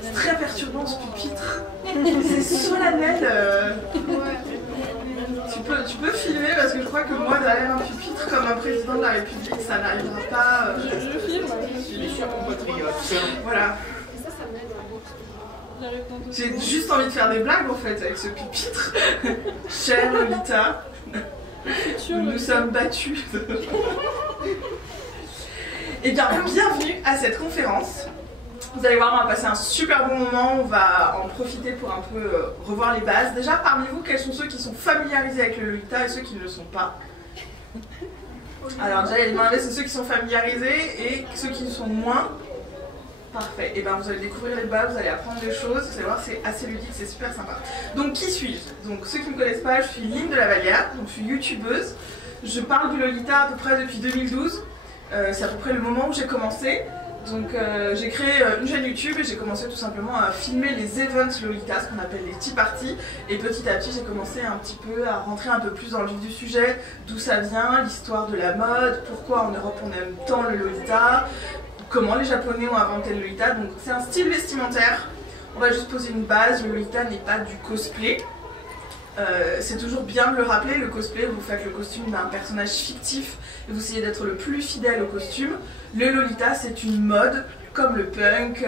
C'est très perturbant ce pupitre. C'est solennel. Tu peux filmer parce que je crois que moi derrière un pupitre comme un président de la République ça n'arrivera pas. Je filme. Je suis compatriote. Voilà. J'ai juste envie de faire des blagues en fait avec ce pupitre. Chère Lolita, nous sommes battus. Et bien, bienvenue à cette conférence. Vous allez voir, on va passer un super bon moment, on va en profiter pour un peu revoir les bases. Déjà, parmi vous, quels sont ceux qui sont familiarisés avec le Lolita et ceux qui ne le sont pas? Alors déjà, il y a les mains levées, c'est ceux qui sont familiarisés et ceux qui le sont moins. Parfait, et bien vous allez découvrir les bases, vous allez apprendre des choses, vous allez voir, c'est assez ludique, c'est super sympa. Donc qui suis-je? Donc ceux qui ne me connaissent pas, je suis Lynn de la Vallière, donc je suis youtubeuse. Je parle du Lolita à peu près depuis 2012, c'est à peu près le moment où j'ai commencé. Donc j'ai créé une chaîne YouTube et j'ai commencé tout simplement à filmer les events Lolita, ce qu'on appelle les tea parties. Et petit à petit j'ai commencé un petit peu à rentrer un peu plus dans le vif du sujet, d'où ça vient, l'histoire de la mode, pourquoi en Europe on aime tant le Lolita, comment les Japonais ont inventé le Lolita. Donc c'est un style vestimentaire, on va juste poser une base, le Lolita n'est pas du cosplay. C'est toujours bien de le rappeler, le cosplay, vous faites le costume d'un personnage fictif et vous essayez d'être le plus fidèle au costume. Le Lolita c'est une mode, comme le punk,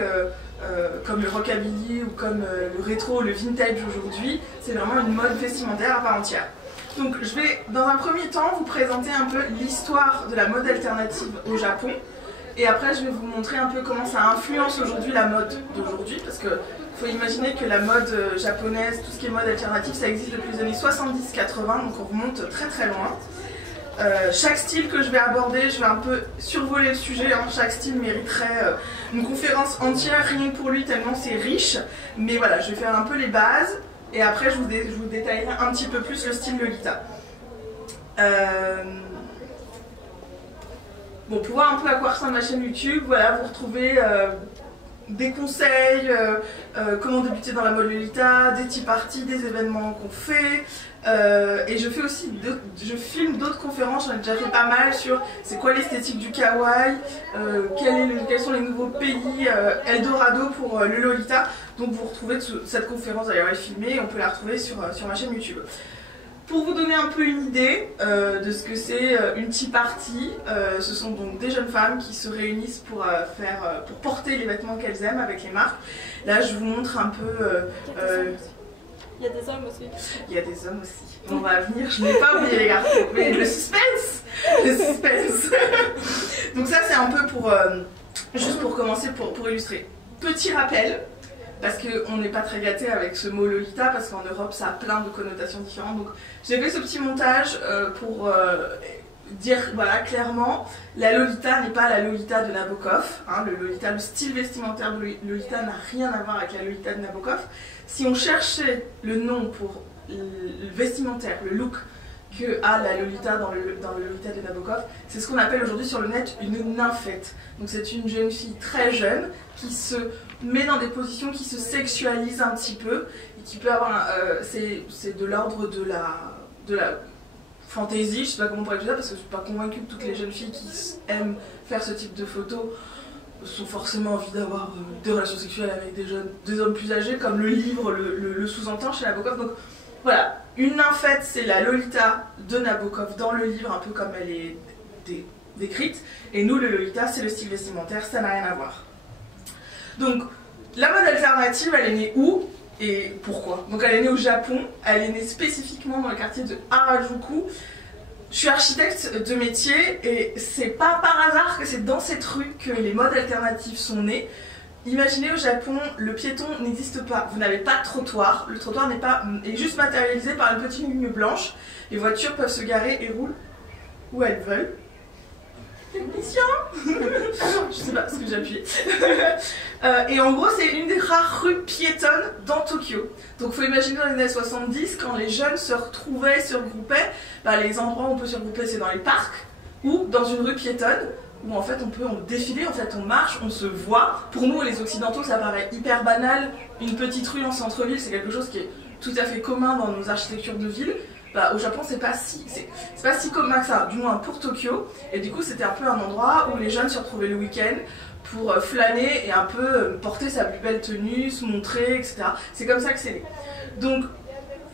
comme le rockabilly ou comme le rétro, le vintage aujourd'hui. C'est vraiment une mode vestimentaire à part entière. Donc je vais dans un premier temps vous présenter un peu l'histoire de la mode alternative au Japon. Et après je vais vous montrer un peu comment ça influence aujourd'hui la mode d'aujourd'hui, parce que faut imaginer que la mode japonaise, tout ce qui est mode alternative, ça existe depuis les années 70-80, donc on remonte très très loin. Chaque style que je vais aborder, je vais un peu survoler le sujet, hein. Chaque style mériterait une conférence entière rien que pour lui tellement c'est riche. Mais voilà, je vais faire un peu les bases et après je vous détaillerai un petit peu plus le style Lolita. Bon, pour voir un peu à quoi ressemble ma chaîne YouTube, voilà, vous retrouvez des conseils, comment débuter dans la mode Lolita, des tea parties, des événements qu'on fait. Et je fais aussi, je filme d'autres conférences, j'en ai déjà fait pas mal sur c'est quoi l'esthétique du kawaii, quels sont les nouveaux pays Eldorado pour le Lolita. Donc vous retrouvez cette conférence, d'ailleurs elle est filmée, on peut la retrouver sur ma chaîne YouTube. Pour vous donner un peu une idée de ce que c'est une tea party, ce sont donc des jeunes femmes qui se réunissent pour porter les vêtements qu'elles aiment avec les marques. Là je vous montre un peu... Il y a des hommes aussi. Il y a des hommes aussi. On va venir, je n'ai pas oublié les garçons. Mais le suspense. Le suspense. Donc ça c'est un peu pour... juste pour commencer, pour illustrer. Petit rappel. Parce qu'on n'est pas très gâté avec ce mot Lolita, parce qu'en Europe ça a plein de connotations différentes. Donc j'ai fait ce petit montage pour dire voilà, clairement, la Lolita n'est pas la Lolita de Nabokov. Hein, le Lolita, le style vestimentaire de Lolita n'a rien à voir avec la Lolita de Nabokov. Si on cherchait le nom pour le vestimentaire, le look que a la Lolita dans le Lolita de Nabokov, c'est ce qu'on appelle aujourd'hui sur le net une nymphette. Donc c'est une jeune fille très jeune qui se met dans des positions qui se sexualisent un petit peu et qui peut avoir c'est de l'ordre de la fantaisie, je sais pas comment on pourrait dire ça parce que je suis pas convaincue que toutes les jeunes filles qui aiment faire ce type de photos sont forcément envie d'avoir des relations sexuelles avec des hommes plus âgés comme le livre le sous-entend chez Nabokov. Donc voilà, une nymphette c'est la Lolita de Nabokov dans le livre un peu comme elle est décrite, et nous le Lolita c'est le style vestimentaire, ça n'a rien à voir. Donc la mode alternative elle est née où et pourquoi? Donc elle est née au Japon, elle est née spécifiquement dans le quartier de Harajuku. Je suis architecte de métier et c'est pas par hasard que c'est dans cette rue que les modes alternatives sont nées. Imaginez au Japon, le piéton n'existe pas, vous n'avez pas de trottoir, le trottoir est juste matérialisé par une petite ligne blanche. Les voitures peuvent se garer et roulent où elles veulent. Mission. Je sais pas ce que j'ai appuyé. Et en gros c'est une des rares rues piétonnes dans Tokyo. Donc il faut imaginer dans les années 70 quand les jeunes se retrouvaient, se regroupaient, les endroits où on peut se regrouper c'est dans les parcs ou dans une rue piétonne où en fait on peut défiler, en fait on marche, on se voit. Pour nous les occidentaux ça paraît hyper banal, une petite rue en centre-ville c'est quelque chose qui est tout à fait commun dans nos architectures de ville. Au Japon c'est pas si commun que ça, du moins pour Tokyo, et du coup c'était un peu un endroit où les jeunes se retrouvaient le week-end pour flâner et un peu porter sa plus belle tenue, se montrer, etc. C'est comme ça que c'est né. Donc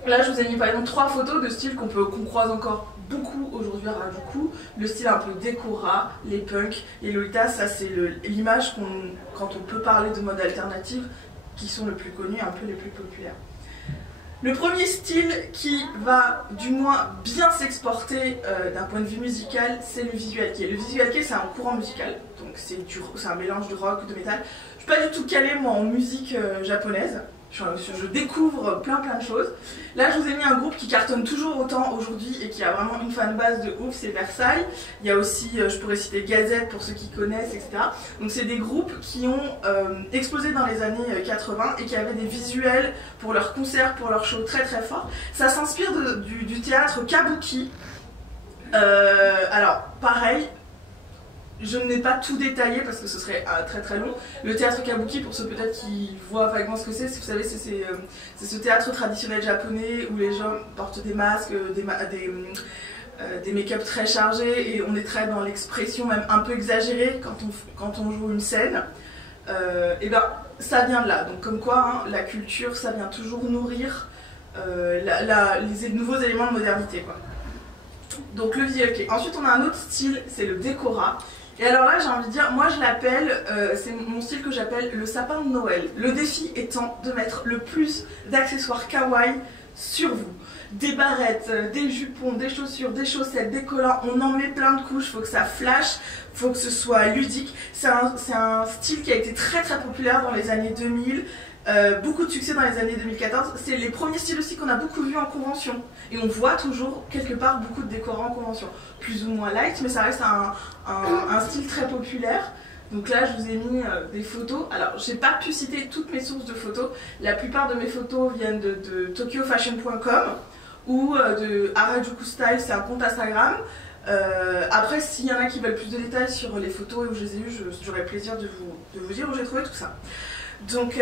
là, je vous ai mis par exemple 3 photos de styles qu'on croise encore beaucoup aujourd'hui à Harajuku. Le style un peu décora, les punks, les lolitas, ça c'est l'image quand on peut parler de mode alternative, qui sont le plus connus, un peu les plus populaires. Le premier style qui va du moins bien s'exporter d'un point de vue musical, c'est le visual kei. Le visual kei, c'est un courant musical, donc c'est un mélange de rock, de métal. Je suis pas du tout calée moi en musique japonaise. Je découvre plein de choses. Là, je vous ai mis un groupe qui cartonne toujours autant aujourd'hui et qui a vraiment une fanbase de ouf, c'est Versailles. Il y a aussi, je pourrais citer Gazette pour ceux qui connaissent, etc. Donc c'est des groupes qui ont explosé dans les années 80 et qui avaient des visuels pour leurs concerts, pour leurs shows très forts. Ça s'inspire du théâtre kabuki. Alors, pareil, je n'ai pas tout détaillé parce que ce serait très long. Le théâtre kabuki, pour ceux peut-être qui voient vaguement ce que c'est, vous savez, c'est ce théâtre traditionnel japonais où les gens portent des masques, des make-up très chargés et on est très dans l'expression même un peu exagérée quand on joue une scène. Et ben ça vient de là. Donc comme quoi, hein, la culture, ça vient toujours nourrir les nouveaux éléments de modernité, quoi. Donc le visual kei. Ensuite on a un autre style, c'est le décora. Et alors là j'ai envie de dire, moi je l'appelle, c'est mon style que j'appelle le sapin de Noël. Le défi étant de mettre le plus d'accessoires kawaii sur vous. Des barrettes, des jupons, des chaussures, des chaussettes, des collants, on en met plein de couches, faut que ça flash, faut que ce soit ludique. C'est un style qui a été très populaire dans les années 2000. Beaucoup de succès dans les années 2014. C'est les premiers styles aussi qu'on a beaucoup vu en convention. Et on voit toujours quelque part beaucoup de décorants en convention. Plus ou moins light, mais ça reste un style très populaire. Donc là, je vous ai mis des photos. Alors, j'ai pas pu citer toutes mes sources de photos. La plupart de mes photos viennent de tokyofashion.com ou de Harajuku Style, c'est un compte Instagram. Après, s'il y en a qui veulent plus de détails sur les photos et où je les ai eues, j'aurai plaisir de vous dire où j'ai trouvé tout ça. Donc,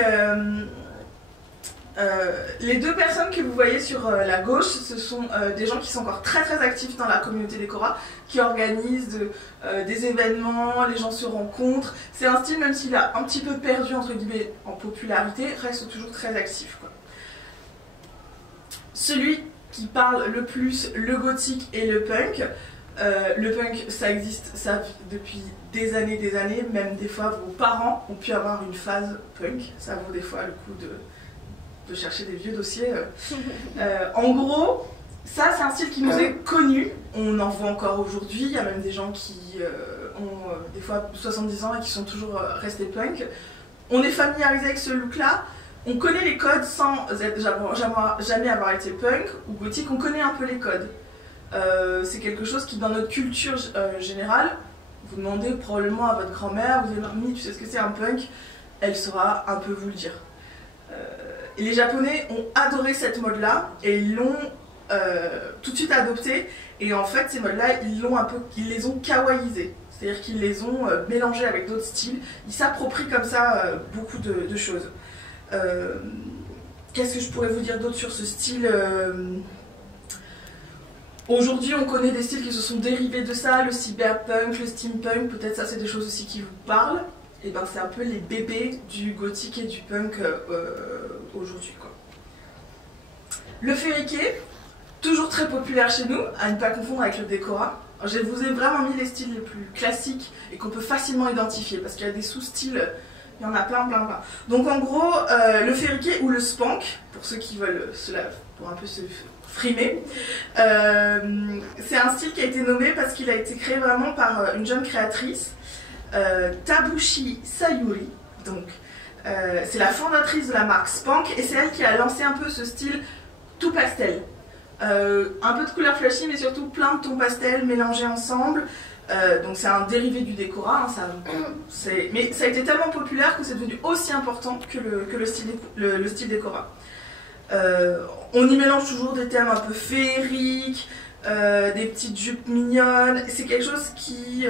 les deux personnes que vous voyez sur la gauche, ce sont des gens qui sont encore très actifs dans la communauté décora, qui organisent des événements, les gens se rencontrent. C'est un style, même s'il a un petit peu perdu entre guillemets en popularité, reste toujours très actif, quoi. Celui qui parle le plus, le gothique et le punk. Le punk, ça existe ça depuis des années, même des fois vos parents ont pu avoir une phase punk, ça vaut des fois le coup de chercher des vieux dossiers. En gros, ça c'est un style qui nous est connu, on en voit encore aujourd'hui, il y a même des gens qui ont des fois 70 ans et qui sont toujours restés punk. On est familiarisé avec ce look là, on connaît les codes sans jamais avoir été punk ou gothique, on connaît un peu les codes. C'est quelque chose qui dans notre culture générale, vous demandez probablement à votre grand-mère, vous dites mamie tu sais ce que c'est un punk, elle saura un peu vous le dire. Et les Japonais ont adoré cette mode là et ils l'ont tout de suite adopté, et en fait ces modes là ils les ont kawaïisés, c'est-à-dire qu'ils les ont mélangés avec d'autres styles, ils s'approprient comme ça beaucoup de choses. Qu'est-ce que je pourrais vous dire d'autre sur ce style? Aujourd'hui, on connaît des styles qui se sont dérivés de ça, le cyberpunk, le steampunk, peut-être ça c'est des choses aussi qui vous parlent. Et ben c'est un peu les bébés du gothique et du punk aujourd'hui, quoi. Le fairy kei, toujours très populaire chez nous, à ne pas confondre avec le décora. Alors, je vous ai vraiment mis les styles les plus classiques et qu'on peut facilement identifier, parce qu'il y a des sous-styles, il y en a plein. Donc en gros, le fairy kei ou le spank, pour ceux qui veulent pour un peu se frimer. C'est un style qui a été nommé parce qu'il a été créé vraiment par une jeune créatrice, Tabushi Sayuri. Donc, c'est la fondatrice de la marque Spank et c'est elle qui a lancé un peu ce style tout pastel. Un peu de couleur flashy, mais surtout plein de tons pastel mélangés ensemble. Donc c'est un dérivé du décora, hein, mais ça a été tellement populaire que c'est devenu aussi important que le style décora. On y mélange toujours des thèmes un peu féeriques, des petites jupes mignonnes. C'est quelque chose qui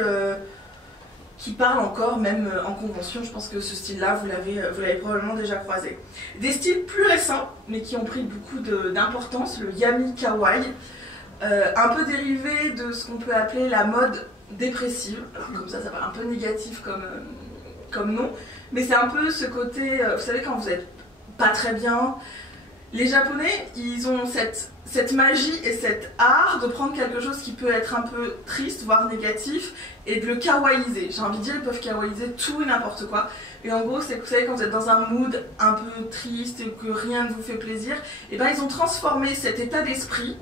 parle encore, même en convention. Je pense que ce style-là, vous l'avez probablement déjà croisé. Des styles plus récents, mais qui ont pris beaucoup d'importance, le yami kawaii, un peu dérivé de ce qu'on peut appeler la mode dépressive. Alors comme ça paraît un peu négatif comme nom, mais c'est un peu ce côté, vous savez quand vous êtes pas très bien, les Japonais, ils ont cette magie et cet art de prendre quelque chose qui peut être un peu triste, voire négatif, et de le kawaïiser. J'ai envie de dire, ils peuvent kawaïiser tout et n'importe quoi. Et en gros, c'est que vous savez, quand vous êtes dans un mood un peu triste et que rien ne vous fait plaisir, et ben ils ont transformé cet état d'esprit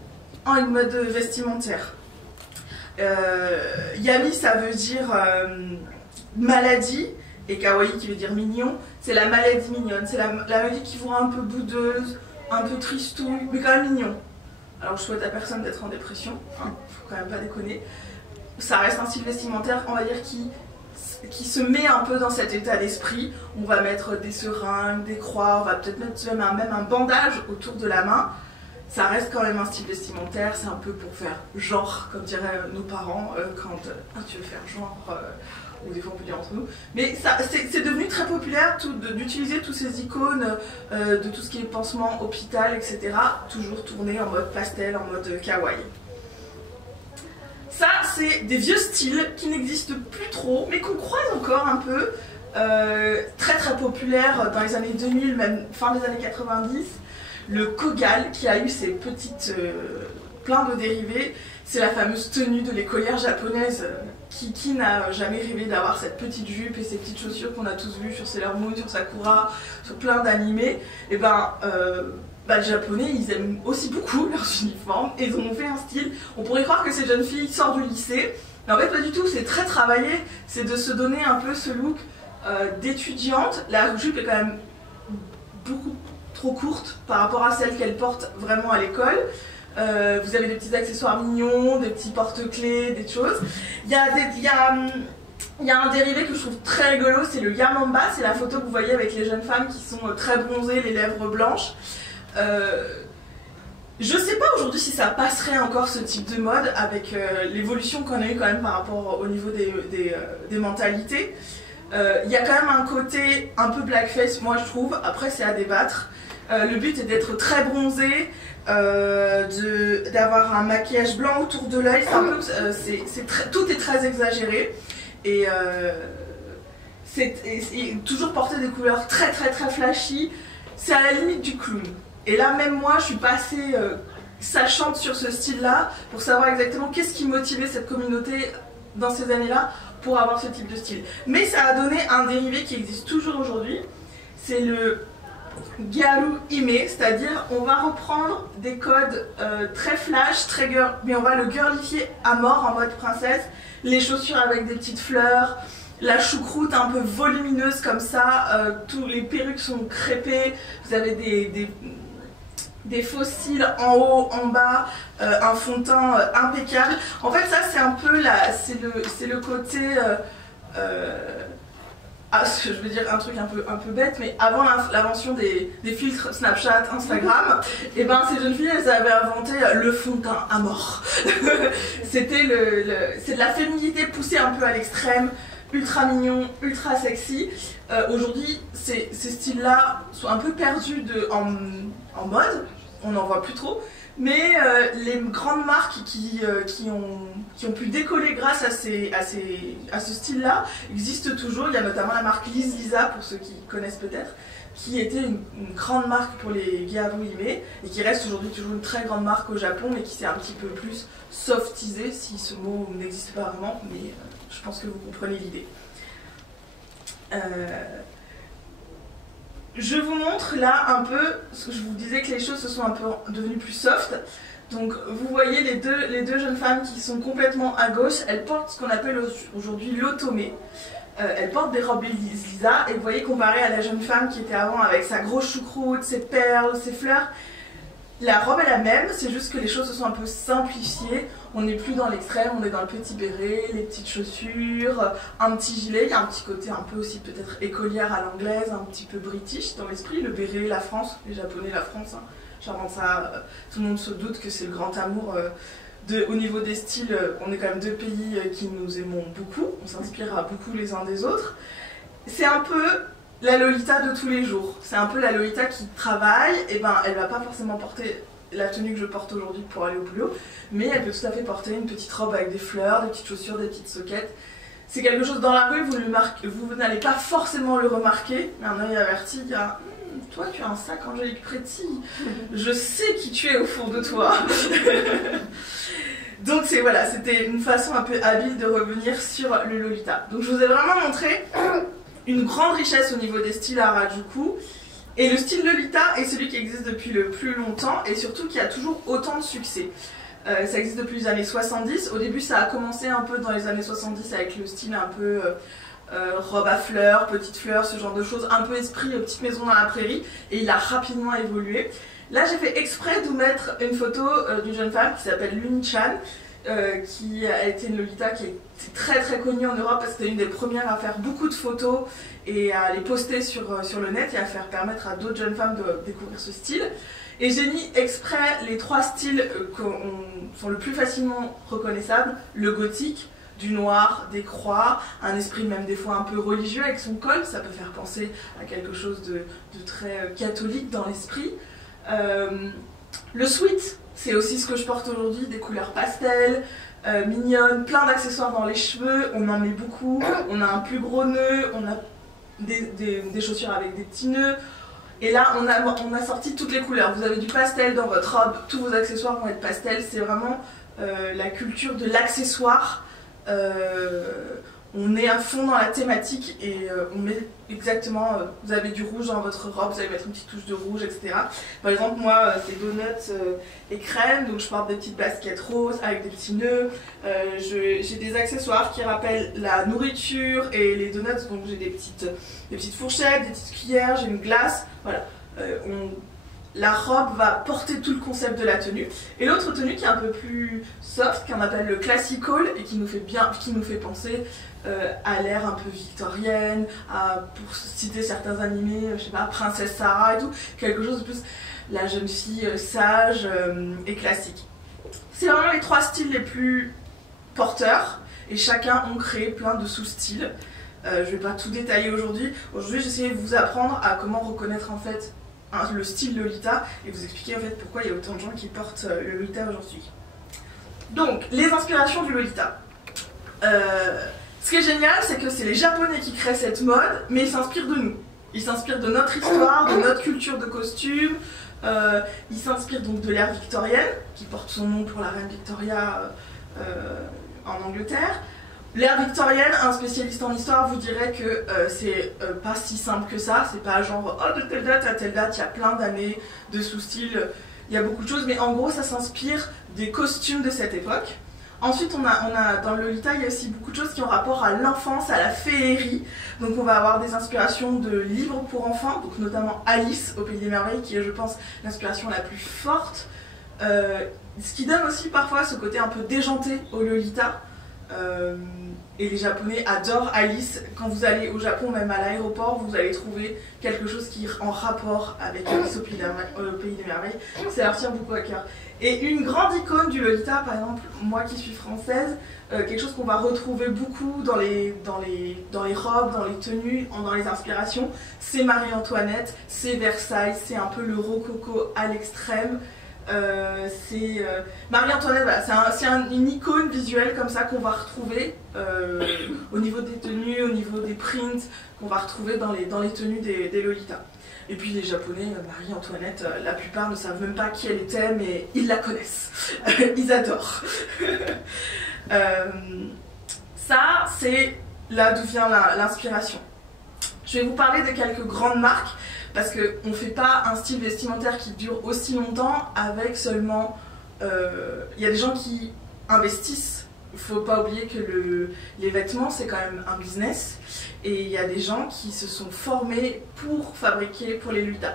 en une mode vestimentaire. Yami, ça veut dire maladie, et kawaii qui veut dire mignon. C'est la maladie mignonne, c'est la maladie qui vous rend un peu boudeuse, un peu tristouille, mais quand même mignon. Alors je souhaite à personne d'être en dépression, hein, faut quand même pas déconner. Ça reste un style vestimentaire, on va dire, qui se met un peu dans cet état d'esprit. On va mettre des seringues, des croix, on va peut-être mettre même un bandage autour de la main. Ça reste quand même un style vestimentaire, c'est un peu pour faire genre, comme diraient nos parents, quand tu veux faire genre, ou des fois on peut dire entre nous. Mais c'est devenu très populaire d'utiliser tous ces icônes de tout ce qui est pansement, hôpital, etc. Toujours tourné en mode pastel, en mode kawaii. Ça, c'est des vieux styles qui n'existent plus trop, mais qu'on croise encore un peu. Très très populaire dans les années 2000, même fin des années 90. Le kogal, qui a eu ses petites plein de dérivés, c'est la fameuse tenue de l'écolière japonaise. Qui n'a jamais rêvé d'avoir cette petite jupe et ces petites chaussures qu'on a tous vues sur Sailor Moon, sur Sakura, sur plein d'animés? Et les Japonais, ils aiment aussi beaucoup leurs uniformes et ils ont fait un style. On pourrait croire que cette jeune fille sort du lycée, mais en fait pas du tout, c'est très travaillé. C'est de se donner un peu ce look d'étudiante. La jupe est quand même beaucoup trop courte par rapport à celle qu'elle porte vraiment à l'école. Vous avez des petits accessoires mignons, des petits porte-clés, des choses. Il y a un dérivé que je trouve très rigolo, c'est le yamamba. C'est la photo que vous voyez avec les jeunes femmes qui sont très bronzées, les lèvres blanches. Je sais pas aujourd'hui si ça passerait encore ce type de mode avec l'évolution qu'on a eu quand même par rapport au niveau des mentalités. Il y a quand même un côté un peu blackface, moi je trouve. Après c'est à débattre. Le but est d'être très bronzé, d'avoir un maquillage blanc autour de l'œil. Tout est très exagéré et toujours porter des couleurs très très très flashy. C'est à la limite du clown. Et là même moi je suis pas assez sachante sur ce style-là pour savoir exactement qu'est-ce qui motivait cette communauté dans ces années-là pour avoir ce type de style. Mais ça a donné un dérivé qui existe toujours aujourd'hui. C'est le Gyaru Hime, c'est-à-dire on va reprendre des codes très flash, très girl, mais on va le girlifier à mort en mode princesse. Les chaussures avec des petites fleurs, la choucroute un peu volumineuse comme ça, tous les perruques sont crêpées, vous avez des faux cils en haut, en bas, un fond de teint impeccable. En fait ça c'est un peu c'est le côté je veux dire un truc un peu bête, mais avant l'invention des filtres Snapchat, Instagram, et ben ces jeunes filles elles avaient inventé le fond de teint à mort. C'est de la féminité poussée un peu à l'extrême, ultra mignon, ultra sexy. Aujourd'hui ces styles là sont un peu perdus en mode, on n'en voit plus trop. Mais les grandes marques qui ont pu décoller grâce à ce style-là existent toujours. Il y a notamment la marque Liz Lisa, pour ceux qui connaissent peut-être, qui était une grande marque pour les Gyaru Hime et qui reste aujourd'hui toujours une très grande marque au Japon, mais qui s'est un petit peu plus softisée, si ce mot n'existe pas vraiment, mais je pense que vous comprenez l'idée. Je vous montre là un peu, je vous disais que les choses se sont un peu devenues plus soft. Donc vous voyez les deux jeunes femmes qui sont complètement à gauche, elles portent ce qu'on appelle aujourd'hui l'otome. Elles portent des robes Lisa et vous voyez comparé à la jeune femme qui était avant avec sa grosse choucroute, ses perles, ses fleurs. La robe est la même, c'est juste que les choses se sont un peu simplifiées. On n'est plus dans l'extrême, on est dans le petit béret, les petites chaussures, un petit gilet. Il y a un petit côté un peu aussi peut-être écolière à l'anglaise, un petit peu british dans l'esprit. Le béret, la France, les Japonais, la France. Hein. J'invente ça, tout le monde se doute que c'est le grand amour. Au niveau des styles, on est quand même deux pays qui nous aimons beaucoup. On s'inspire beaucoup les uns des autres. C'est un peu la Lolita de tous les jours. C'est un peu la Lolita qui travaille, et ben elle va pas forcément porter la tenue que je porte aujourd'hui pour aller au boulot, mais elle peut tout à fait porter une petite robe avec des fleurs, des petites chaussures, des petites soquettes. c'est quelque chose dans la rue, vous n'allez pas forcément le remarquer, mais un œil averti dira toi tu as un sac Angélique Pretty, je sais qui tu es au fond de toi. Donc voilà, c'était une façon un peu habile de revenir sur le Lolita. Donc je vous ai vraiment montré une grande richesse au niveau des styles à Harajuku. Et le style Lolita est celui qui existe depuis le plus longtemps et surtout qui a toujours autant de succès. Ça existe depuis les années 70. Au début, ça a commencé un peu dans les années 70 avec le style un peu robe à fleurs, petites fleurs, ce genre de choses, un peu esprit petite maison dans la prairie. Et il a rapidement évolué. Là, j'ai fait exprès de vous mettre une photo d'une jeune femme qui s'appelle Luni Chan, qui a été une Lolita qui est très très connue en Europe parce que c'était une des premières à faire beaucoup de photos et à les poster sur le net et à faire permettre à d'autres jeunes femmes de découvrir ce style. Et j'ai mis exprès les 3 styles qui sont le plus facilement reconnaissables, le gothique, du noir, des croix, un esprit même des fois un peu religieux avec son col, ça peut faire penser à quelque chose de très catholique dans l'esprit. Le sweat, c'est aussi ce que je porte aujourd'hui, des couleurs pastel, mignonnes, plein d'accessoires dans les cheveux, on en met beaucoup, on a un plus gros nœud, on a des chaussures avec des petits nœuds. Et là, on a sorti toutes les couleurs. Vous avez du pastel dans votre robe, tous vos accessoires vont être pastel. C'est vraiment la culture de l'accessoire. On est à fond dans la thématique et on met exactement, vous avez du rouge dans votre robe, vous allez mettre une petite touche de rouge, etc. Par exemple, moi, c'est donuts et crème, donc je porte des petites baskets roses avec des petits nœuds. J'ai des accessoires qui rappellent la nourriture et les donuts, donc j'ai des petites fourchettes, des petites cuillères, j'ai une glace, voilà. La robe va porter tout le concept de la tenue. Et l'autre tenue qui est un peu plus soft, qu'on appelle le classical et qui nous fait penser à l'ère un peu victorienne, pour citer certains animés, je sais pas, Princesse Sarah et tout, quelque chose de plus la jeune fille sage et classique. C'est vraiment les 3 styles les plus porteurs et chacun ont créé plein de sous-styles. Je vais pas tout détailler aujourd'hui. Aujourd'hui, j'essaie de vous apprendre à comment reconnaître en fait le style Lolita et vous expliquer en fait pourquoi il y a autant de gens qui portent le Lolita aujourd'hui. Donc, les inspirations du Lolita. Ce qui est génial, c'est que c'est les Japonais qui créent cette mode, mais ils s'inspirent de nous. Ils s'inspirent de notre histoire, de notre culture de costume. Ils s'inspirent donc de l'ère victorienne, qui porte son nom pour la reine Victoria en Angleterre. L'ère victorienne, un spécialiste en histoire vous dirait que c'est pas si simple que ça, c'est pas genre oh de telle date à telle date, il y a plein d'années de sous-styles, il y a beaucoup de choses, mais en gros ça s'inspire des costumes de cette époque. Ensuite on a dans le Lolita il y a aussi beaucoup de choses qui ont rapport à l'enfance, à la féerie, donc on va avoir des inspirations de livres pour enfants, donc notamment Alice au Pays des Merveilles qui est je pense l'inspiration la plus forte, ce qui donne aussi parfois ce côté un peu déjanté au Lolita. Et les Japonais adorent Alice. Quand vous allez au Japon, même à l'aéroport, vous allez trouver quelque chose qui est en rapport avec Alice au Pays des Merveilles. Ça leur tient beaucoup à cœur. Et une grande icône du Lolita, par exemple, moi qui suis française, quelque chose qu'on va retrouver beaucoup dans les robes, dans les tenues, dans les inspirations, c'est Marie-Antoinette, c'est Versailles, c'est un peu le rococo à l'extrême. Marie-Antoinette, voilà, c'est une icône visuelle comme ça qu'on va retrouver au niveau des tenues, au niveau des prints, qu'on va retrouver dans les tenues des Lolita. Et puis les Japonais, Marie-Antoinette, la plupart ne savent même pas qui elle était, mais ils la connaissent. Ils adorent. Ça, c'est là d'où vient l'inspiration. Je vais vous parler de quelques grandes marques, parce qu'on ne fait pas un style vestimentaire qui dure aussi longtemps avec seulement... Il y a des gens qui investissent. Il ne faut pas oublier que les vêtements, c'est quand même un business. Et il y a des gens qui se sont formés pour fabriquer pour les Lolita.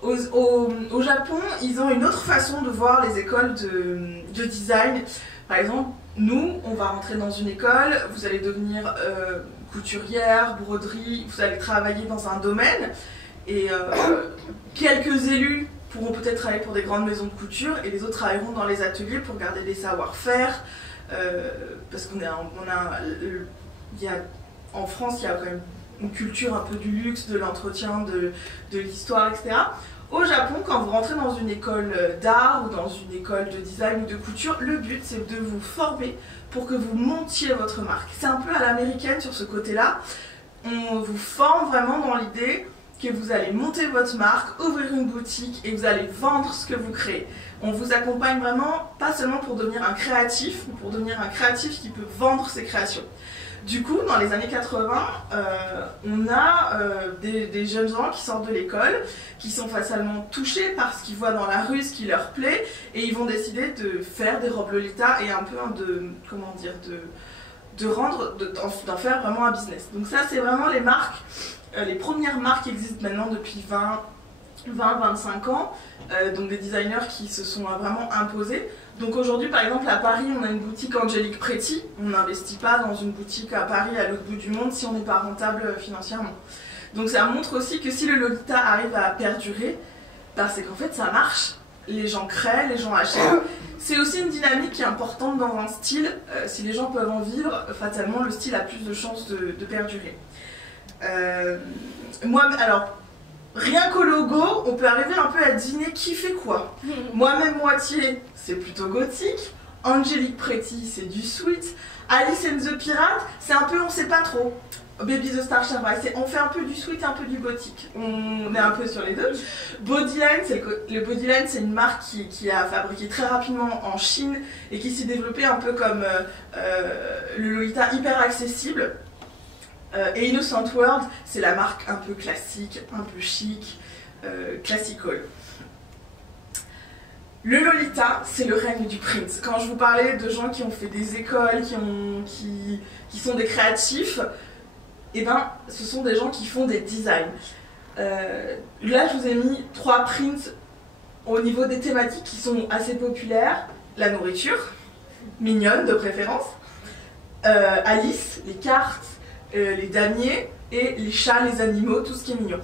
Au Japon, ils ont une autre façon de voir les écoles de design. Par exemple, nous, on va rentrer dans une école, vous allez devenir couturière, broderie, vous allez travailler dans un domaine. Et quelques élus pourront peut-être travailler pour des grandes maisons de couture et les autres travailleront dans les ateliers pour garder des savoir-faire. Parce en France, il y a quand même une culture un peu du luxe, de l'entretien, de l'histoire, etc. Au Japon, quand vous rentrez dans une école d'art ou dans une école de design ou de couture, le but c'est de vous former pour que vous montiez votre marque. C'est un peu à l'américaine sur ce côté-là. On vous forme vraiment dans l'idée que vous allez monter votre marque, ouvrir une boutique et vous allez vendre ce que vous créez. On vous accompagne vraiment, pas seulement pour devenir un créatif, mais pour devenir un créatif qui peut vendre ses créations. Du coup, dans les années 80, on a des jeunes gens qui sortent de l'école, qui sont facialement touchés par ce qu'ils voient dans la rue, ce qui leur plaît, et ils vont décider de faire des robes Lolita et un peu d'en faire vraiment un business. Donc ça, c'est vraiment les marques, les premières marques qui existent maintenant depuis 20-25 ans, donc des designers qui se sont vraiment imposés. Donc aujourd'hui, par exemple, à Paris, on a une boutique Angélique Pretty. On n'investit pas dans une boutique à Paris, à l'autre bout du monde, si on n'est pas rentable financièrement. Donc ça montre aussi que si le Lolita arrive à perdurer, bah c'est qu'en fait ça marche. Les gens créent, les gens achètent. C'est aussi une dynamique qui est importante dans un style. Si les gens peuvent en vivre, fatalement, le style a plus de chances de perdurer. Alors, rien qu'au logo, on peut arriver un peu à deviner qui fait quoi. Moi-même moitié, c'est plutôt gothique. Angélique Pretty, c'est du sweet. Alice and the Pirate, c'est un peu on sait pas trop. Baby the Star Child, on fait un peu du sweet et un peu du gothique. On est un peu sur les deux. Bodyline, Bodyline, c'est une marque qui a fabriqué très rapidement en Chine et qui s'est développée un peu comme le Lolita hyper accessible. Et Innocent World, c'est la marque un peu classique, un peu chic, classical. Le Lolita, c'est le règne du prince. Quand je vous parlais de gens qui ont fait des écoles, qui sont des créatifs, eh ben, ce sont des gens qui font des designs. Là, je vous ai mis 3 prints au niveau des thématiques qui sont assez populaires. La nourriture, mignonne de préférence. Alice, les cartes, les damiers et les chats, les animaux, tout ce qui est mignon.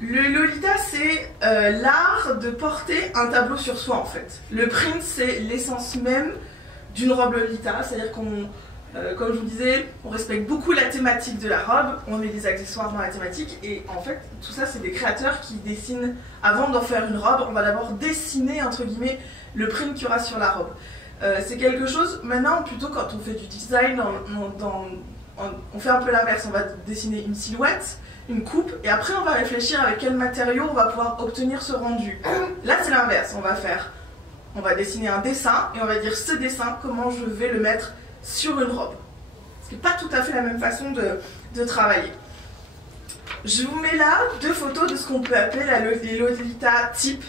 Le Lolita, c'est l'art de porter un tableau sur soi en fait. Le print, c'est l'essence même d'une robe Lolita, c'est-à-dire qu'on, comme je vous disais, on respecte beaucoup la thématique de la robe, on met des accessoires dans la thématique et en fait, tout ça, c'est des créateurs qui dessinent, avant d'en faire une robe, on va d'abord dessiner, entre guillemets, le print qu'il y aura sur la robe. C'est quelque chose, maintenant, plutôt quand on fait du design, on fait un peu l'inverse, on va dessiner une silhouette, une coupe, et après on va réfléchir avec quel matériau on va pouvoir obtenir ce rendu. Là c'est l'inverse, on va dessiner un dessin, et on va dire ce dessin, comment je vais le mettre sur une robe. Ce qui n'est pas tout à fait la même façon de travailler. Je vous mets là 2 photos de ce qu'on peut appeler les Lolita type,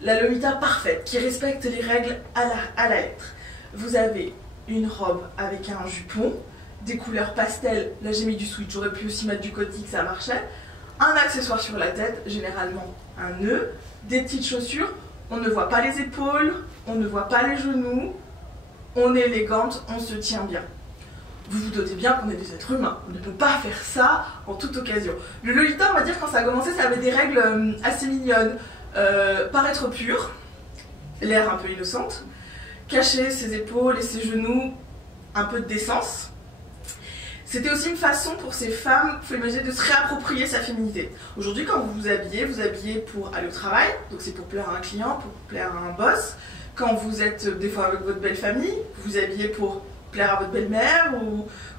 la Lolita parfaite, qui respecte les règles à la lettre. Vous avez une robe avec un jupon, des couleurs pastel, là j'ai mis du sweat, j'aurais pu aussi mettre du gothique, ça marchait. Un accessoire sur la tête, généralement un nœud, des petites chaussures, on ne voit pas les épaules, on ne voit pas les genoux, on est élégante, on se tient bien. Vous vous doutez bien qu'on est des êtres humains, on ne peut pas faire ça en toute occasion. Le Lolita, on va dire, quand ça a commencé, ça avait des règles assez mignonnes. Paraître pur, l'air un peu innocente, cacher ses épaules et ses genoux, un peu de décence. C'était aussi une façon pour ces femmes, il faut imaginer, de se réapproprier sa féminité. Aujourd'hui, quand vous vous habillez pour aller au travail, donc c'est pour plaire à un client, pour plaire à un boss. Quand vous êtes des fois avec votre belle famille, vous vous habillez pour plaire à votre belle-mère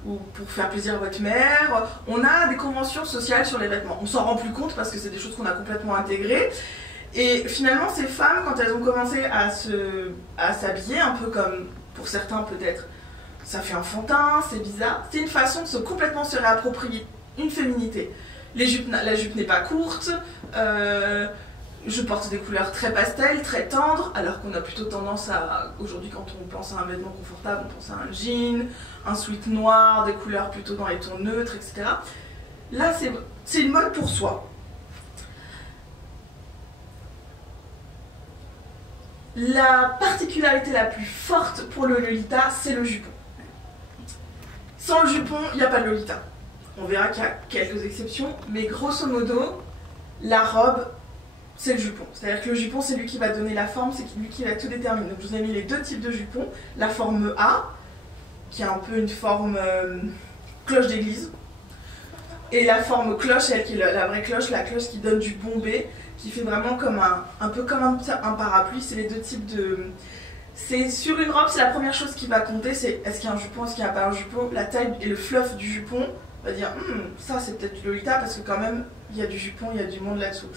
ou pour faire plaisir à votre mère. On a des conventions sociales sur les vêtements. On s'en rend plus compte parce que c'est des choses qu'on a complètement intégrées. Et finalement, ces femmes, quand elles ont commencé à s'habiller, un peu comme pour certains peut-être, ça fait enfantin, c'est bizarre. C'est une façon de complètement se réapproprier une féminité. La jupe n'est pas courte, je porte des couleurs très pastel, très tendres, alors qu'on a plutôt tendance à, aujourd'hui quand on pense à un vêtement confortable, on pense à un jean, un sweat noir, des couleurs plutôt dans les tons neutres, etc. Là, c'est une mode pour soi. La particularité la plus forte pour le Lolita, c'est le jupon. Sans le jupon, il n'y a pas de Lolita. On verra qu'il y a quelques exceptions, mais grosso modo, la robe, c'est le jupon. C'est-à-dire que le jupon, c'est lui qui va donner la forme, c'est lui qui va tout déterminer. Donc je vous ai mis les 2 types de jupons. La forme A, qui a un peu une forme cloche d'église, Et la forme cloche, elle qui est la vraie cloche, la cloche qui donne du bombé, qui fait vraiment comme un peu comme un parapluie. C'est les deux types de... C'est sur une robe, c'est la première chose qui va compter, c'est est-ce qu'il y a un jupon, est-ce qu'il n'y a pas un jupon. La taille et le fluff du jupon va dire ça c'est peut-être du Lolita parce que quand même il y a du jupon, il y a du monde là-dessous.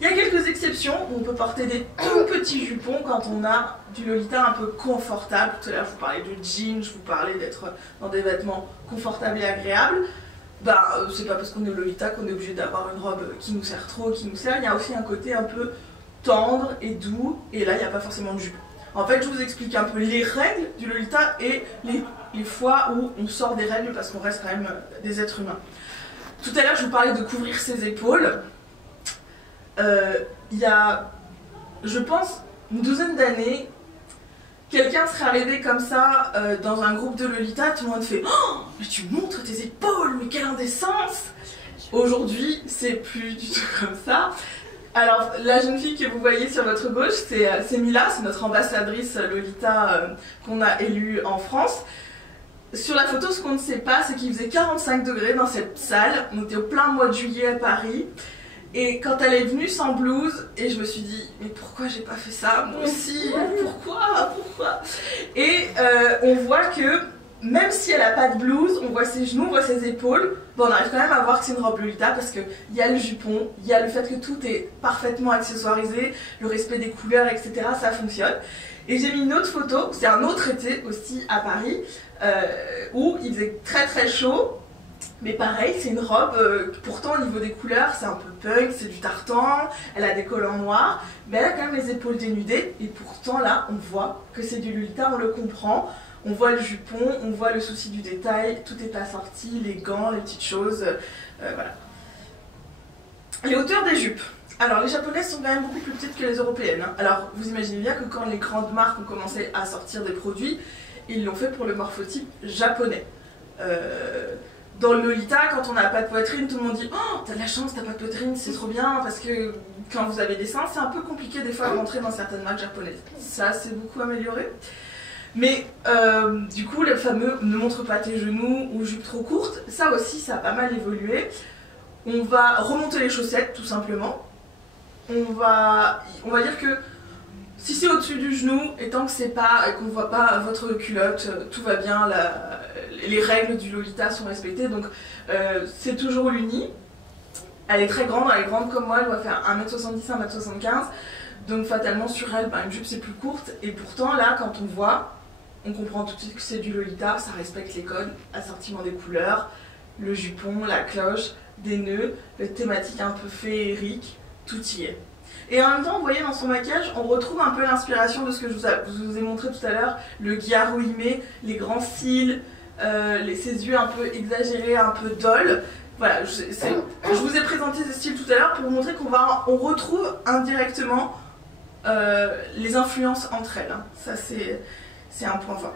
Il y a quelques exceptions où on peut porter des tout petits jupons quand on a du Lolita un peu confortable. Tout à l'heure je vous parlais de jeans, je vous parlais d'être dans des vêtements confortables et agréables. C'est pas parce qu'on est Lolita qu'on est obligé d'avoir une robe qui nous sert trop, qui nous sert. Il y a aussi un côté un peu tendre et doux, et là il n'y a pas forcément de jupon. En fait je vous explique un peu les règles du Lolita et les fois où on sort des règles parce qu'on reste quand même des êtres humains. Tout à l'heure je vous parlais de couvrir ses épaules. Il y a, je pense, une douzaine d'années, quelqu'un serait arrivé comme ça dans un groupe de Lolita, tout le monde fait oh, mais tu montres tes épaules, mais quelle indécence! Aujourd'hui, c'est plus du tout comme ça. Alors, la jeune fille que vous voyez sur votre gauche, c'est Mila, c'est notre ambassadrice Lolita qu'on a élue en France. Sur la photo, ce qu'on ne sait pas, c'est qu'il faisait 45 degrés dans cette salle. On était au plein mois de juillet à Paris. Et quand elle est venue sans blouse, et je me suis dit, mais pourquoi j'ai pas fait ça? Moi aussi, pourquoi? Et on voit que, même si elle n'a pas de blouse, on voit ses genoux, on voit ses épaules, on arrive quand même à voir que c'est une robe Lolita parce qu'il y a le jupon, il y a le fait que tout est parfaitement accessoirisé, le respect des couleurs, etc. Ça fonctionne. Et j'ai mis une autre photo, c'est un autre été aussi à Paris, où il faisait très très chaud. Mais pareil, c'est une robe, pourtant au niveau des couleurs, c'est un peu punk, c'est du tartan, elle a des collants noirs, mais elle a quand même les épaules dénudées, et pourtant là, on voit que c'est du Lolita, on le comprend, on voit le jupon, on voit le souci du détail, tout est assorti, les gants, les petites choses, voilà. Les hauteurs des jupes. Alors les japonaises sont quand même beaucoup plus petites que les européennes, hein. Alors vous imaginez bien que quand les grandes marques ont commencé à sortir des produits, ils l'ont fait pour le morphotype japonais. Dans le Lolita, quand on n'a pas de poitrine, tout le monde dit oh, t'as de la chance, t'as pas de poitrine, c'est trop bien, parce que quand vous avez des seins, c'est un peu compliqué des fois de rentrer dans certaines marques japonaises. Ça, c'est beaucoup amélioré. Mais du coup, le fameux ne montre pas tes genoux ou jupe trop courte, ça aussi, ça a pas mal évolué. On va remonter les chaussettes, tout simplement. On va dire que si c'est au-dessus du genou, et tant que c'est pas, qu'on ne voit pas votre culotte, tout va bien, les règles du Lolita sont respectées, donc c'est toujours l'uni. Elle est très grande, elle est grande comme moi, elle doit faire 1m70, 1m75, donc fatalement sur elle, une jupe c'est plus courte, et pourtant là, quand on voit, on comprend tout de suite que c'est du Lolita, ça respecte les codes, assortiment des couleurs, le jupon, la cloche, des nœuds, les thématiques un peu féeriques, tout y est. Et en même temps, vous voyez, dans son maquillage, on retrouve un peu l'inspiration de ce que je vous ai montré tout à l'heure, le Gyaruhime, les grands cils, ses yeux un peu exagérés, un peu dolls. Voilà, je vous ai présenté ces styles tout à l'heure pour vous montrer qu'on retrouve indirectement les influences entre elles. Hein. Ça, c'est un point fort.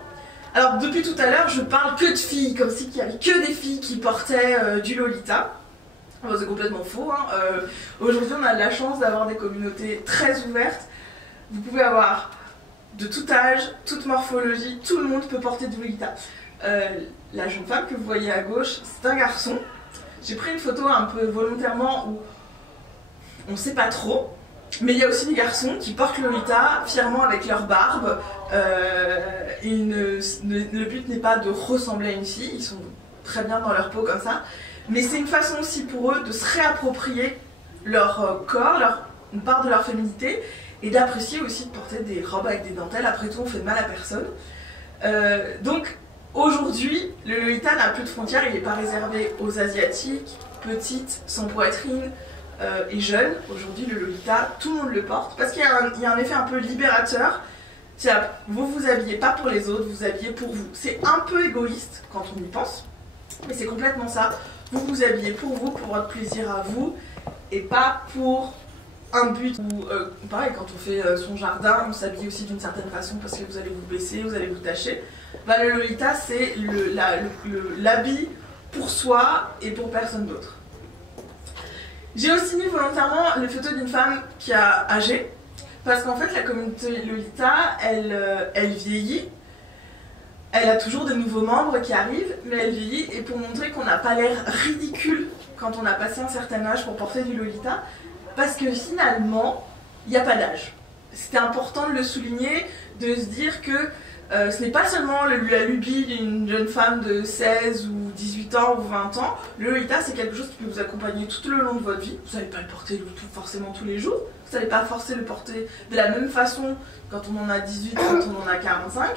Alors, depuis tout à l'heure, je parle que de filles, comme si il n'y avait que des filles qui portaient du Lolita. Bon, c'est complètement faux, hein. Aujourd'hui on a de la chance d'avoir des communautés très ouvertes. Vous pouvez avoir de tout âge, toute morphologie, tout le monde peut porter du Lolita. La jeune femme que vous voyez à gauche, c'est un garçon. J'ai pris une photo un peu volontairement où on ne sait pas trop, mais il y a aussi des garçons qui portent le Lolita fièrement avec leur barbe. Le but n'est pas de ressembler à une fille, ils sont très bien dans leur peau comme ça. Mais c'est une façon aussi pour eux de se réapproprier leur corps, une part de leur féminité, et d'apprécier aussi de porter des robes avec des dentelles. Après tout, on fait de mal à personne. Donc aujourd'hui, le Lolita n'a plus de frontières, il n'est pas réservé aux Asiatiques, petites, sans poitrine et jeunes. Aujourd'hui, le Lolita, tout le monde le porte, parce qu'il y a un effet un peu libérateur. Vous vous habillez pas pour les autres, vous vous habillez pour vous. C'est un peu égoïste quand on y pense, mais c'est complètement ça. Vous vous habillez pour vous, pour votre plaisir à vous, et pas pour un but. Pareil, quand on fait son jardin, on s'habille aussi d'une certaine façon parce que vous allez vous baisser, vous allez vous tacher. Le Lolita, c'est l'habit pour soi et pour personne d'autre. J'ai aussi mis volontairement les photos d'une femme qui a âgé, parce qu'en fait la communauté Lolita, elle vieillit. Elle a toujours des nouveaux membres qui arrivent, mais elle vieillit, et pour montrer qu'on n'a pas l'air ridicule quand on a passé un certain âge pour porter du Lolita, parce que finalement, il n'y a pas d'âge. C'était important de le souligner, de se dire que ce n'est pas seulement la lubie d'une jeune femme de 16 ou 18 ans ou 20 ans. Le Lolita, c'est quelque chose qui peut vous accompagner tout le long de votre vie. Vous n'allez pas le porter forcément tous les jours. Vous n'allez pas forcer le porter de la même façon quand on en a 18, quand on en a 45.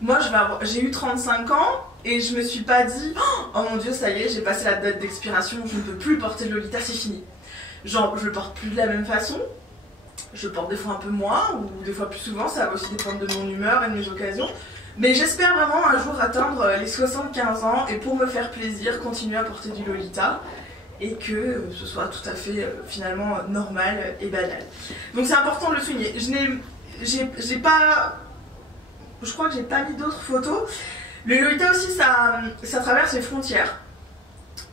Moi, j'ai eu 35 ans et je me suis pas dit « Oh mon Dieu, ça y est, j'ai passé la date d'expiration, je ne peux plus porter le Lolita, c'est fini. » Genre, je le porte plus de la même façon. Je porte des fois un peu moins, ou des fois plus souvent, ça va aussi dépendre de mon humeur et de mes occasions. Mais j'espère vraiment un jour atteindre les 75 ans et pour me faire plaisir, continuer à porter du Lolita et que ce soit tout à fait finalement normal et banal. Donc c'est important de le souligner. Je crois que j'ai pas mis d'autres photos. Le Lolita aussi, ça traverse les frontières.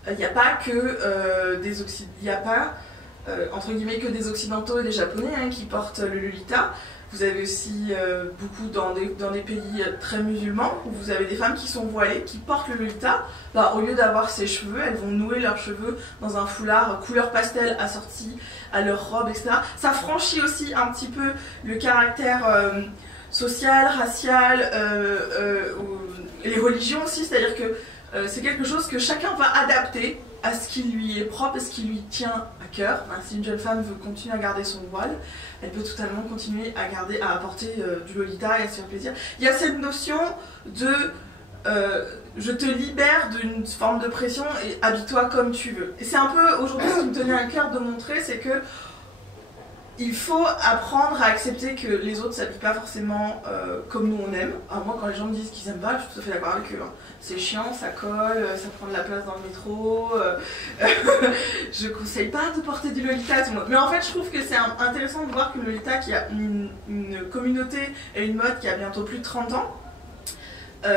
Il n'y a pas que entre guillemets que des occidentaux et des japonais qui portent le Lolita. Vous avez aussi beaucoup dans des pays très musulmans où vous avez des femmes qui sont voilées, qui portent le Lolita. Bah, au lieu d'avoir ses cheveux, elles vont nouer leurs cheveux dans un foulard couleur pastel assorti à leur robe, etc. Ça franchit aussi un petit peu le caractère social, racial, les religions aussi, c'est-à-dire que c'est quelque chose que chacun va adapter à ce qui lui est propre et ce qui lui tient à cœur. Si une jeune femme veut continuer à garder son voile, elle peut totalement continuer à porter du Lolita et à se faire plaisir. Il y a cette notion de je te libère d'une forme de pression et habille-toi comme tu veux. Et c'est un peu aujourd'hui ce qui me tenait à cœur de montrer, c'est que il faut apprendre à accepter que les autres ne s'habillent pas forcément comme nous on aime. Alors moi, quand les gens me disent qu'ils aiment pas, je suis tout à fait d'accord avec eux. C'est chiant, ça colle, ça prend de la place dans le métro. Je conseille pas de porter du Lolita à tout le monde. Mais en fait, je trouve que c'est intéressant de voir que le Lolita, qui a une communauté et une mode qui a bientôt plus de 30 ans,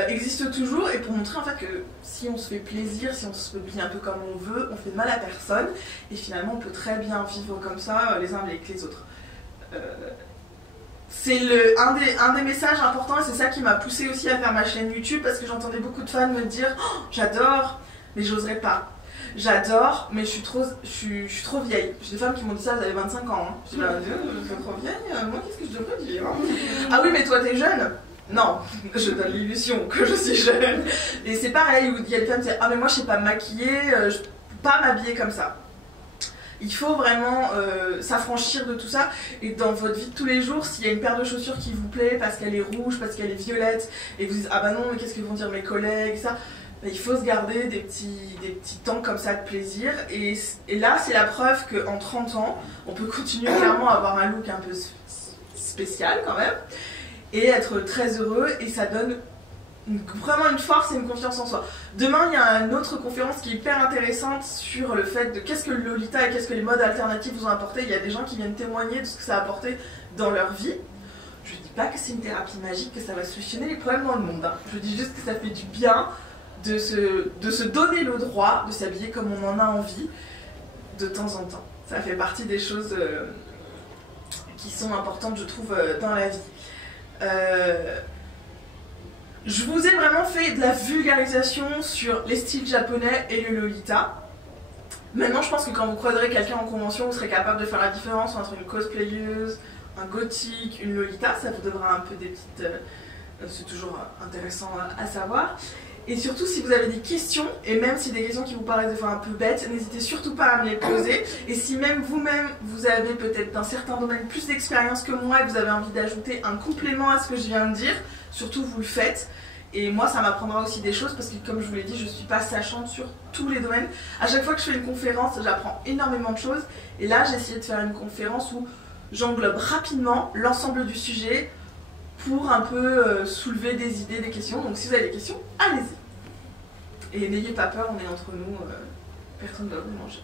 existe toujours, et pour montrer en fait que si on se fait plaisir, si on se habille un peu comme on veut, on fait de mal à personne et finalement on peut très bien vivre comme ça les uns avec les autres. C'est un des messages importants et c'est ça qui m'a poussé aussi à faire ma chaîne YouTube, parce que j'entendais beaucoup de fans me dire oh, j'adore mais j'oserais pas. J'adore, mais je suis trop vieille. J'ai des femmes qui m'ont dit ça, vous avez 25 ans. Hein. Je dis, je suis trop vieille, moi qu'est-ce que je devrais dire Ah oui, mais toi t'es jeune. Non, je donne l'illusion que je suis jeune. Et c'est pareil, où il y a des femmes qui disent ah mais moi je sais pas me maquiller, je peux pas m'habiller comme ça. Il faut vraiment s'affranchir de tout ça. Et dans votre vie de tous les jours, s'il y a une paire de chaussures qui vous plaît parce qu'elle est rouge, parce qu'elle est violette, et vous dites ah bah non mais qu'est-ce que vont dire mes collègues, ça, bah, il faut se garder des petits temps comme ça de plaisir. Et là c'est la preuve qu'en 30 ans, on peut continuer clairement à avoir un look un peu spécial quand même. Et être très heureux, et ça donne vraiment une force et une confiance en soi. Demain, il y a une autre conférence qui est hyper intéressante sur le fait de qu'est-ce que le Lolita et qu'est-ce que les modes alternatifs vous ont apporté. Il y a des gens qui viennent témoigner de ce que ça a apporté dans leur vie. Je ne dis pas que c'est une thérapie magique, que ça va solutionner les problèmes dans le monde. Je dis juste que ça fait du bien de se donner le droit de s'habiller comme on en a envie de temps en temps. Ça fait partie des choses qui sont importantes, je trouve, dans la vie. Je vous ai vraiment fait de la vulgarisation sur les styles japonais et le Lolita. Maintenant, je pense que quand vous croiserez quelqu'un en convention, vous serez capable de faire la différence entre une cosplayeuse, un gothique, une Lolita. Ça vous donnera un peu des petites... c'est toujours intéressant à savoir. Et surtout, si vous avez des questions, et même si des questions qui vous paraissent des fois un peu bêtes, n'hésitez surtout pas à me les poser. Et si même vous-même, vous avez peut-être dans certains domaines plus d'expérience que moi et que vous avez envie d'ajouter un complément à ce que je viens de dire, surtout vous le faites. Et moi, ça m'apprendra aussi des choses parce que, comme je vous l'ai dit, je ne suis pas sachante sur tous les domaines. À chaque fois que je fais une conférence, j'apprends énormément de choses. Et là, j'ai essayé de faire une conférence où j'englobe rapidement l'ensemble du sujet pour un peu soulever des idées, des questions. Donc si vous avez des questions, allez-y. Et n'ayez pas peur, on est entre nous, personne ne doit vous manger.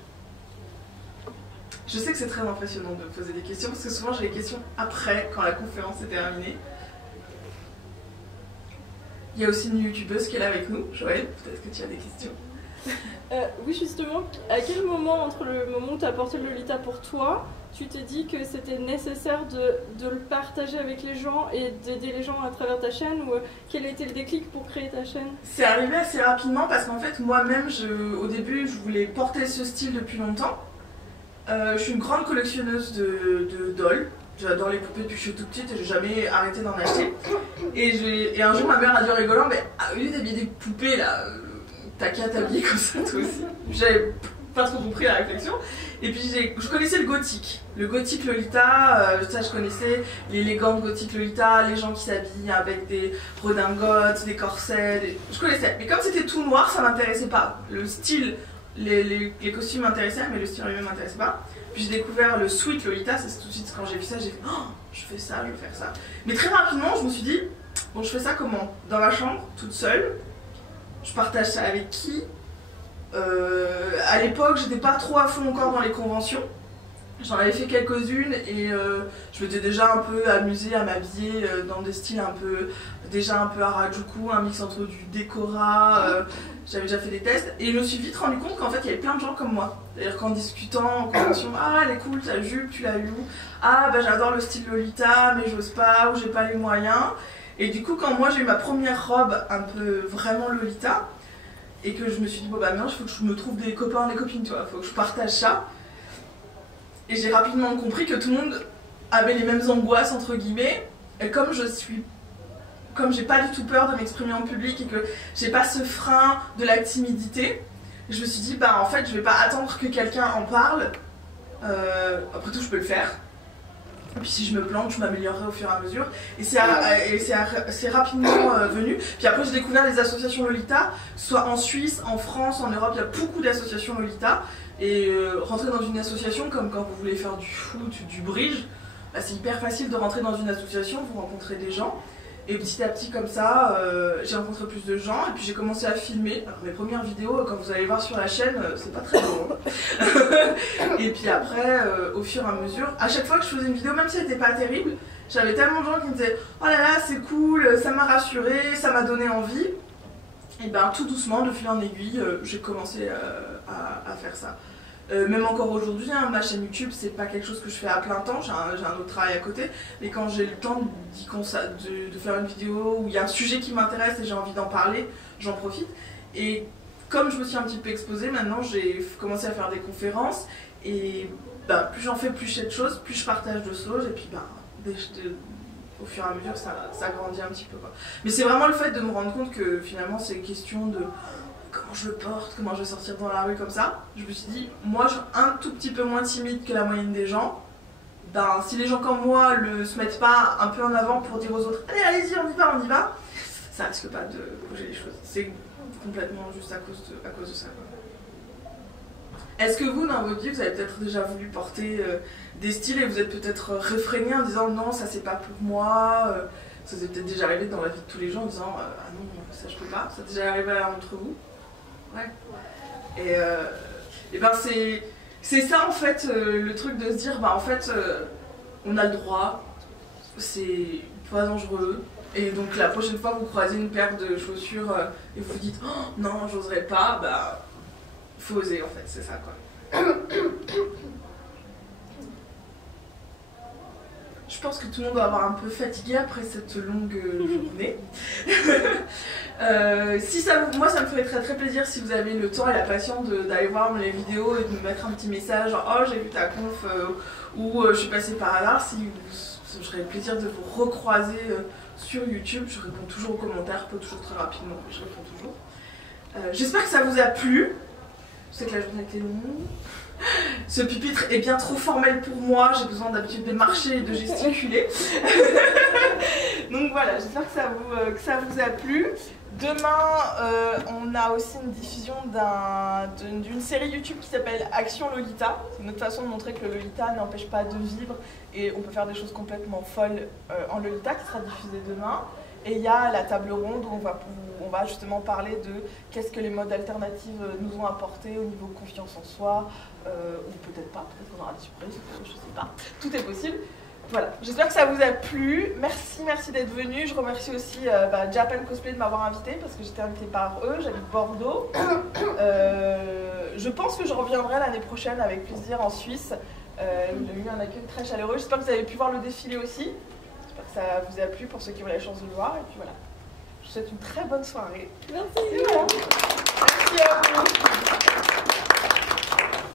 Je sais que c'est très impressionnant de me poser des questions, parce que souvent j'ai des questions après, quand la conférence est terminée. Il y a aussi une youtubeuse qui est là avec nous. Joël, peut-être que tu as des questions. Oui, justement, à quel moment, entre le moment où tu as porté le Lolita pour toi tu t'es dit que c'était nécessaire de le partager avec les gens et d'aider les gens à travers ta chaîne, ou quel était le déclic pour créer ta chaîne? C'est arrivé assez rapidement parce qu'en fait moi-même au début je voulais porter ce style depuis longtemps. Je suis une grande collectionneuse de dolls. J'adore les poupées depuis que je suis toute petite et j'ai jamais arrêté d'en acheter. Et un jour ma mère a dit en rigolant, mais au lieu d'habiller des poupées là, t'as qu'à t'habiller comme ça toi aussi. J'avais pas trop compris la réflexion. Et puis je connaissais le gothique Lolita, ça je connaissais, l'élégante gothique Lolita, les gens qui s'habillent avec des redingotes, des corsets, je connaissais. Mais comme c'était tout noir, ça m'intéressait pas. Le style, les costumes m'intéressaient, mais le style lui-même m'intéressait pas. Puis j'ai découvert le Sweet Lolita, c'est tout de suite quand j'ai vu ça, j'ai fait oh, je fais ça, je vais faire ça. Mais très rapidement, je me suis dit, bon, je fais ça comment? Dans ma chambre, toute seule. Je partage ça avec qui? À l'époque, j'étais pas trop à fond encore dans les conventions. J'en avais fait quelques-unes et je m'étais déjà un peu amusée à m'habiller dans des styles un peu Harajuku, un mix entre du Decora. J'avais déjà fait des tests et je me suis vite rendu compte qu'en fait il y avait plein de gens comme moi. C'est-à-dire qu'en discutant en convention, ah elle est cool ta jupe, tu l'as eu où? Ah bah j'adore le style Lolita mais j'ose pas ou j'ai pas les moyens. Et du coup quand moi j'ai eu ma première robe un peu vraiment Lolita et que je me suis dit bon bah non, il faut que je me trouve des copains, des copines, tu vois, faut que je partage ça. Et j'ai rapidement compris que tout le monde avait les mêmes angoisses entre guillemets. Et comme j'ai pas du tout peur de m'exprimer en public et que j'ai pas ce frein de la timidité, je me suis dit bah en fait je vais pas attendre que quelqu'un en parle. Après tout je peux le faire. Et puis si je me plante, je m'améliorerai au fur et à mesure. Et c'est rapidement venu. Puis après j'ai découvert les associations Lolita, soit en Suisse, en France, en Europe, il y a beaucoup d'associations Lolita. Et rentrer dans une association, comme quand vous voulez faire du foot, du bridge, bah, c'est hyper facile de rentrer dans une association, vous rencontrez des gens. Et petit à petit comme ça, j'ai rencontré plus de gens et puis j'ai commencé à filmer. Alors mes premières vidéos, quand vous allez voir sur la chaîne, c'est pas très beau. Hein. Et puis après, au fur et à mesure, à chaque fois que je faisais une vidéo, même si elle n'était pas terrible, j'avais tellement de gens qui me disaient « Oh là là, c'est cool, ça m'a rassuré, ça m'a donné envie ». Et ben tout doucement, de fil en aiguille, j'ai commencé à faire ça. Même encore aujourd'hui, hein, ma chaîne YouTube, c'est pas quelque chose que je fais à plein temps, j'ai un autre travail à côté, mais quand j'ai le temps de faire une vidéo où il y a un sujet qui m'intéresse et j'ai envie d'en parler, j'en profite. Et comme je me suis un petit peu exposée, maintenant j'ai commencé à faire des conférences et bah, plus j'en fais, plus je sais de choses, plus je partage de choses et puis bah, au fur et à mesure ça grandit un petit peu, quoi. Mais c'est vraiment le fait de me rendre compte que finalement c'est une question de comment je le porte, comment je vais sortir dans la rue comme ça. Je me suis dit, moi je suis un tout petit peu moins timide que la moyenne des gens. Ben, si les gens comme moi se mettent pas un peu en avant pour dire aux autres, allez, allez-y, on y va, ça risque pas de bouger les choses. C'est complètement juste à cause de ça, quoi. Est-ce que vous, dans votre vie, vous avez peut-être déjà voulu porter des styles et vous êtes peut-être réfréné en disant non, ça c'est pas pour moi, ça vous est peut-être déjà arrivé dans la vie de tous les gens en disant ah non, ça je peux pas, ça t'est déjà arrivé entre vous? Ouais. Et ben c'est ça en fait le truc de se dire bah en fait on a le droit, c'est pas dangereux. Et donc la prochaine fois que vous croisez une paire de chaussures et vous vous dites oh, non j'oserais pas, bah faut oser en fait, c'est ça quoi. Je pense que tout le monde doit avoir un peu fatigué après cette longue journée. Moi ça me ferait très très plaisir si vous avez le temps et la patience d'aller voir les vidéos et de me mettre un petit message genre oh j'ai vu ta conf ou je suis passée par hasard. J'aurais le plaisir de vous recroiser sur YouTube. Je réponds toujours aux commentaires, pas toujours très rapidement, mais je réponds toujours. J'espère que ça vous a plu. Je sais que la journée était longue. Ce pupitre est bien trop formel pour moi, j'ai besoin d'habitude de marcher et de gesticuler. Donc voilà, j'espère que ça vous a plu. Demain, on a aussi une diffusion d'une série YouTube qui s'appelle Action Lolita. C'est une autre façon de montrer que le Lolita n'empêche pas de vivre et on peut faire des choses complètement folles en Lolita qui sera diffusée demain. Et il y a la table ronde où on va justement parler de qu'est-ce que les modes alternatifs nous ont apporté au niveau confiance en soi, ou peut-être pas, peut-être qu'on aura des surprises, je sais pas, tout est possible. Voilà, j'espère que ça vous a plu, merci d'être venu, je remercie aussi Japan Cosplay de m'avoir invité parce que j'étais invitée par eux, j'habite Bordeaux. Je pense que je reviendrai l'année prochaine avec plaisir en Suisse. Il a eu un accueil très chaleureux. J'espère que vous avez pu voir le défilé aussi. J'espère que ça vous a plu pour ceux qui ont la chance de le voir. Et puis voilà. Je vous souhaite une très bonne soirée. Merci. Et voilà. Merci à vous.